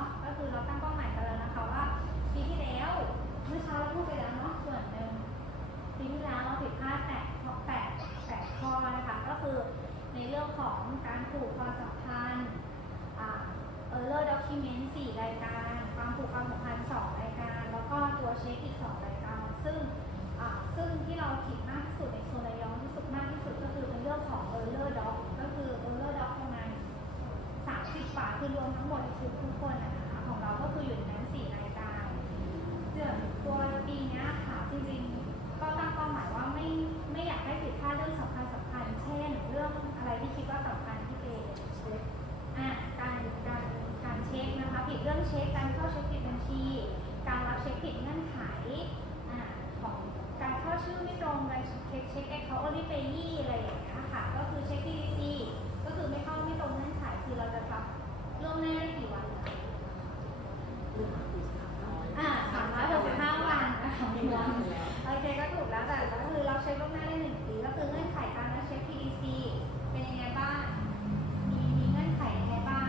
าะก็คือเราตั้งเป้าหมายกันแล้วนะคะว่าปีที่แล้วเมื่อเช้าเราพูดไปแล้วเนาะส่วนหนึ่งปีที่แล้วเราผิดพลาดแปดแปดแปดข้อนะคะก็คือในเรื่องของการผูกความสัม คนนะคะของเราก็คืออยู่ในนั้น4รายการส่วนตัวปีนี้ค่ะจริงๆ ก็ตั้งเป้าหมายว่าไม่ไม่อยากให้ผิดพลาดเรื่องสำคัญสำคัญเช่น เรื่องอะไรที่คิดว่าสำคัญที่เอเช็คอะการการการเช็คนะคะผิดเรื่องเช็คการเข้าเช็คผิดบัญชี การรับเช็คผิดเงื่อนไขอะของการเข้าชื่อไม่ตรงการเช็คเช็คแอคเคาท์โอลิเปยี่อะไรอย่างเงี้ยค่ะก็คือเช็ค TDC ก็คือไม่เข้าไม่ตรงเงื่อนไขคือเราจะทำ ล่วงหน้าได้กี่วันนะอ่าสามร้อยหกสิบห้าวันนะคะโอเคก็ถูกแล้วแต่ก็คือเราเช็คล่วงหน้าได้หนึ่งปีก็คือเงื่อนไขการรับเช็ค TDC เป็นยังไงบ้าง มีมีเงื่อนไขยังไงบ้าง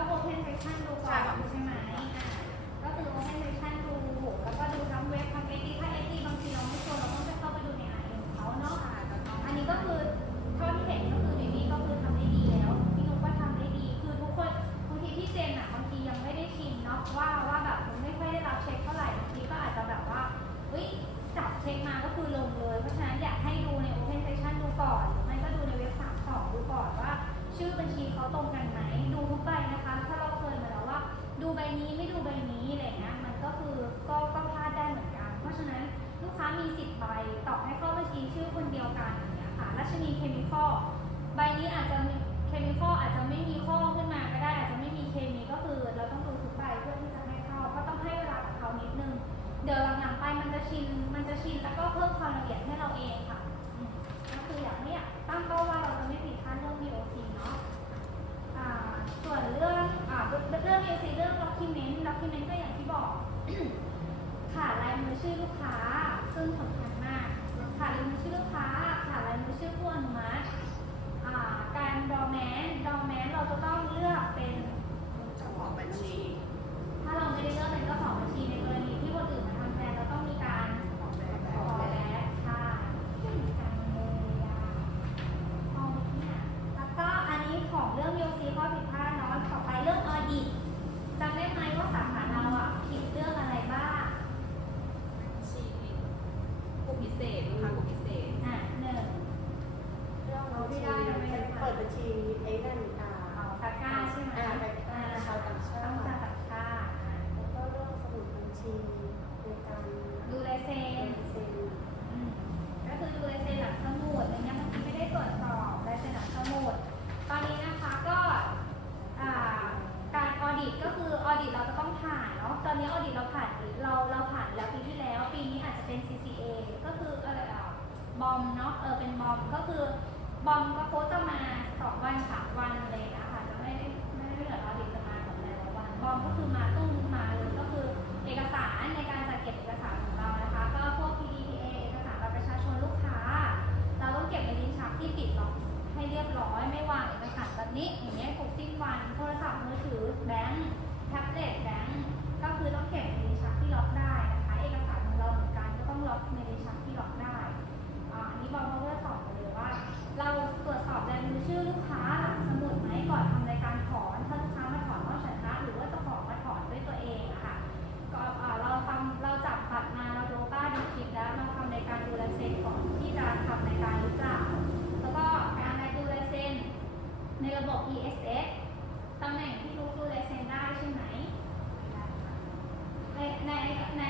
อืมต้อง open section ดูก่อนใช่ไหมอ่าก็คือ open section ดูแล้วก็ดูทั้งเว็บทั้ง AD ถ้า AD บางทีเราไม่ชัวร์เราต้องจะเข้าไปดูในไอของเขาเนาะใช่ก็ต้องอันนี้ก็คือเท่าที่เห็นก็คือเดมี่ก็คือทำได้ดีแล้วพี่นุ๊กก็ทำได้ดี คือทุกคนบางทีพี่เจนอะบางทียังไม่ได้ชินเนาะว่าว่าแบบมันไม่ค่อยได้รับเช็คเท่าไหร่บางทีก็อาจจะแบบว่าเฮ้ยจับเช็คมาก็คือลงเลย เพราะฉะนั้นอยากให้ดูใน Open Section ดูก่อน หรือไม่ก็ดูในเว็บสามสองดูก่อนว่า ชื่อบัญชีเขาตรงกันไหม นี้ไม่ดูใบนี้อะไรเงี้ยมันก็คือก็ก็พลาดได้เหมือนกัน เพราะฉะนั้นลูกค้ามีสิบใบตอบให้เข้าบัญชีชื่อคนเดียวกันอย่างเงี้ยค่ะรัชนีเคมีคอลใบนี้อาจจะเคมีคอลอาจจะไม่มีข้อขึ้นมาก็ได้อาจจะไม่มีเคมีก็คือ document document ก็อย่างที่บอก ขาดลายมือชื่อลูกค้า ซึ่งสำคัญมากขาดลายมือชื่อลูกค้าขาดลายมือชื่อผู้อนุมัติอ่าการดอแมนดอแมนเราจะต้องเลือกเป็นเจ้าของบัญชี ถ้าเราไม่ได้เลือกเป็นเจ้าของบัญชีในกรณี อดีตเราผ่านเราเราผ่านแล้วปีที่แล้ว ปีนี้อาจจะเป็น CCA ก็คืออะไรอะบอมเนาะเออเป็นบอมก็คือบอมก็โพสต์มาสองวันสามวันเลยนะคะจะไม่ได้ไม่ได้เหลือเราดิจะมาของแต่ลวันบอมก็คือมาตุ้มมาเลยก็คือเอกสารในการจัดเก็บเอกสารของเรานะคะ ก็พวก PDPA เอกสารบัตรประชาชนลูกค้า เราต้องเก็บในลิ้นชักที่ปิดล็อกให้เรียบร้อยไม่วางเอกสารแบบนี้อย่างเงี้ยครบสิ้นวันโทรศัพท์มือถือแบงค์แท็บเล็ตแบง ระบบ ESS ตำแหน่งที่ทุกตู้เลเซนได้ใช่ไหมในในใน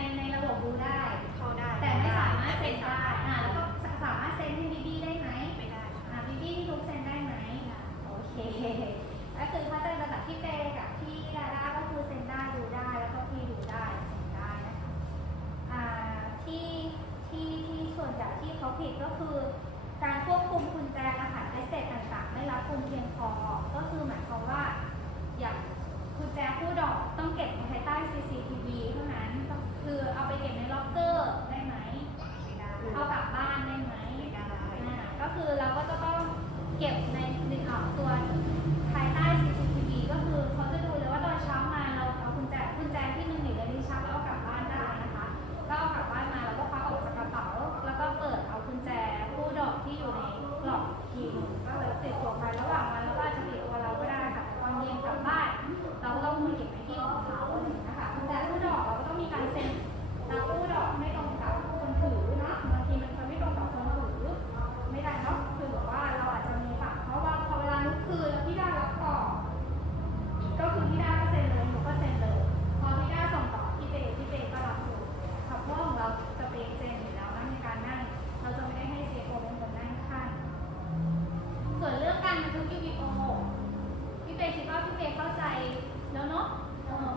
เก็บในหนึ่งตัว แล้วเนาะ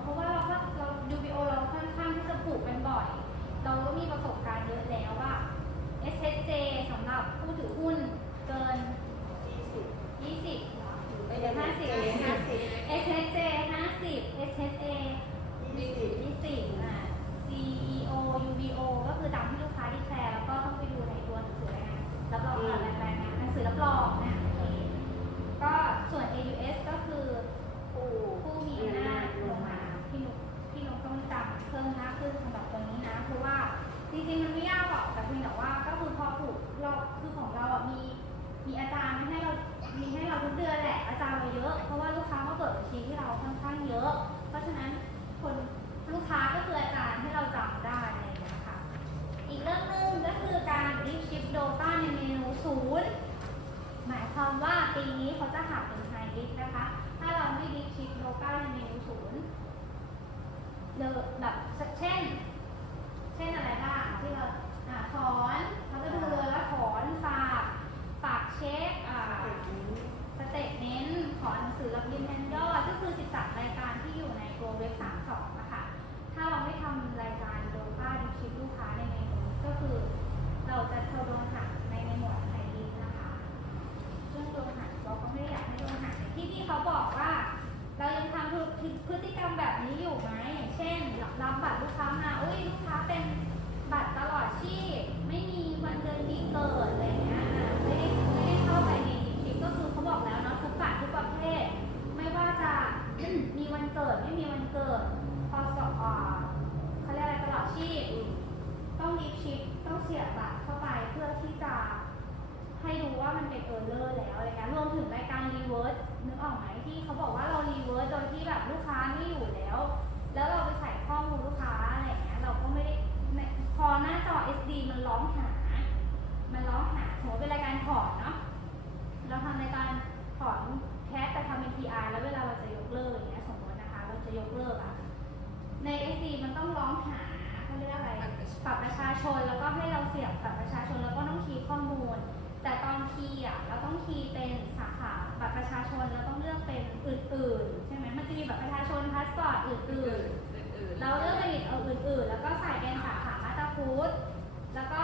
เพราะว่าเราก็เรา UBO เราค่อนข้างที่จะปลูกเป็นบ่อย เราก็มีประสบการณ์เยอะแล้วว่า SHJ สำหรับผู้ถือหุ้นเกิน 20 ไปเดือน50 50 SHJ 50 SHA 20 20อะ CEO UBO ก็คือตามที่ลูกค้าดีแคร์ จริงๆมันไม่ยากหรอกแต่เพียงแต่ว่าก็คือพอปลูกเราคือของเราอะมีมีอาจารย์ให้เรามีให้เราทุกเดือนแหละอาจารย์เราเยอะ เพราะว่าลูกค้าเขาเกิดบัญชีที่เราค่อนข้างเยอะ เพราะฉะนั้น เวิร์สนึกออกไหมที่เขาบอกว่าเรารีเวิร์สโดยที่แบบลูกค้าไม่อยู่แล้ีเป็นสาขาบัตรประชาชนเราต้องเลือกเป็นอื่นๆใช่ไหมมันจะมีแบบประชาชนพาสปอร์ตอื่นๆเราเลือกเป็นอื่นอื่นๆ แล้วก็ใส่เป็นสาขามาตาพูดแล้วก็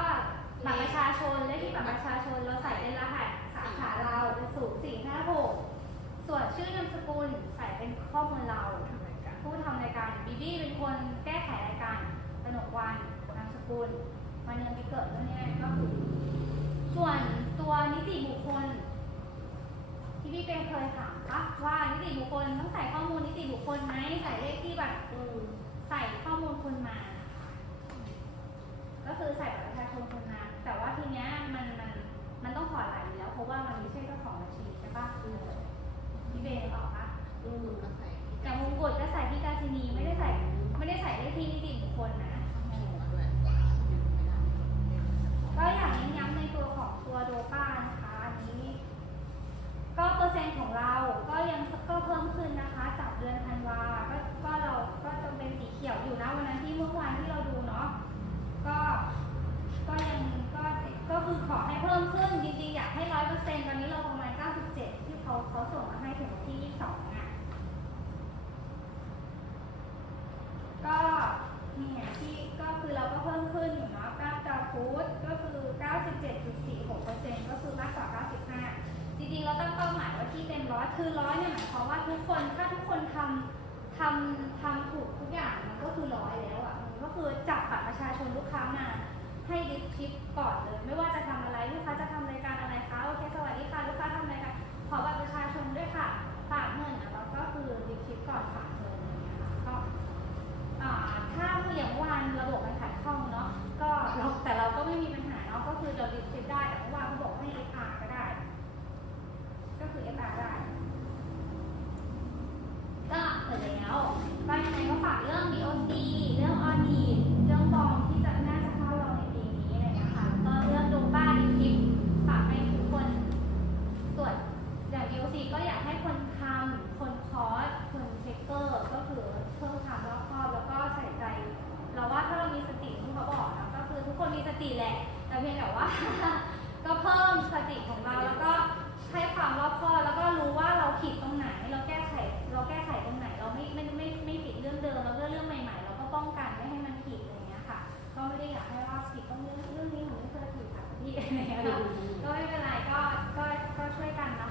บัตรประชาชนเละที่บัตรประชาชนเราใส่เป็นรหัสสาขาเราเป็นศูนย์สี่ห้าหกส่วนชื่อนามสกุลใส่เป็นข้อมูลเราผู้ทำรายการบีบี้เป็นคนแก้ไขรายการสนกวันนามสกุลวันเดือนปีเกิดแล้วเนี่ยก็คือส่วนตัวนิติบุคคล ที่พี่เป็นเคยถามปะว่านิติบุคคลต้องใส่ข้อมูลนิติบุคคลไหมใส่เลขที่บัตรกูใส่ข้อมูลคนมา ก็คือใส่บัตรประชาชนคนมาแต่ว่าทีเนี้ยมันมันมันต้องขอหลายอยู่แล้วเพราะว่ามันไม่ใช่เจ้าของบัญชีใช่ปะพี่เบนตอบปะอืมก็ใส่ 97.46%ก็คือมากกว่า 95 จริงๆ เราตั้งเป้าหมายไว้ที่เต็มร้อยคือร้อยเนี่ยหมายความว่าทุกคนถ้าทุกคนทำทำทำถูกทุกอย่างมันก็คือร้อยแล้วอะมันก็คือจับบัตรประชาชนลูกค้ามาให้ดิสคลิปก่อนเลย ไม่ว่าจะทำอะไรลูกค้าจะทำรายการอะไรคะโอเคสวัสดีค่ะลูกค้าทำรายการขอบัตรประชาชนด้วยค่ะฝากเงินนะแล้วก็คือดิสคลิปก่อนฝากเงินอะไรอย่าเงี้ยค่ะก็อ่าถ้าอย่างเมื่อวานระบบมันขัดข้องเนาะก็แต่เราก็ไม่มีปัญหา ก็คือเราดิสคลิปได้แต่เมื่อวาเขาบอกให้ FR ก็ได้ ก็คือเอกร์ได้ พิ่มสติของเราแล้วก็ให้ความรอบคอบแล้วก็รู้ว่าเราผิดตรงไหน เราแก้ไขเราแก้ไขตรงไหน เราไม่ไม่ไม่ไม่ผิดเรื่องเดิมแล้วก็เรื่องใหม่ๆ เราก็ป้องกันไม่ให้มันผิดอะไรเงี้ยค่ะ ก็ไม่ได้อยากให้ว่าผิดต้องเรื่องเรื่องนี้ผมไม่เคยผิดค่ะพี่อะไรเงี้ยก็ไม่เป็นไรก็ก็ก็ช่วยกันนะ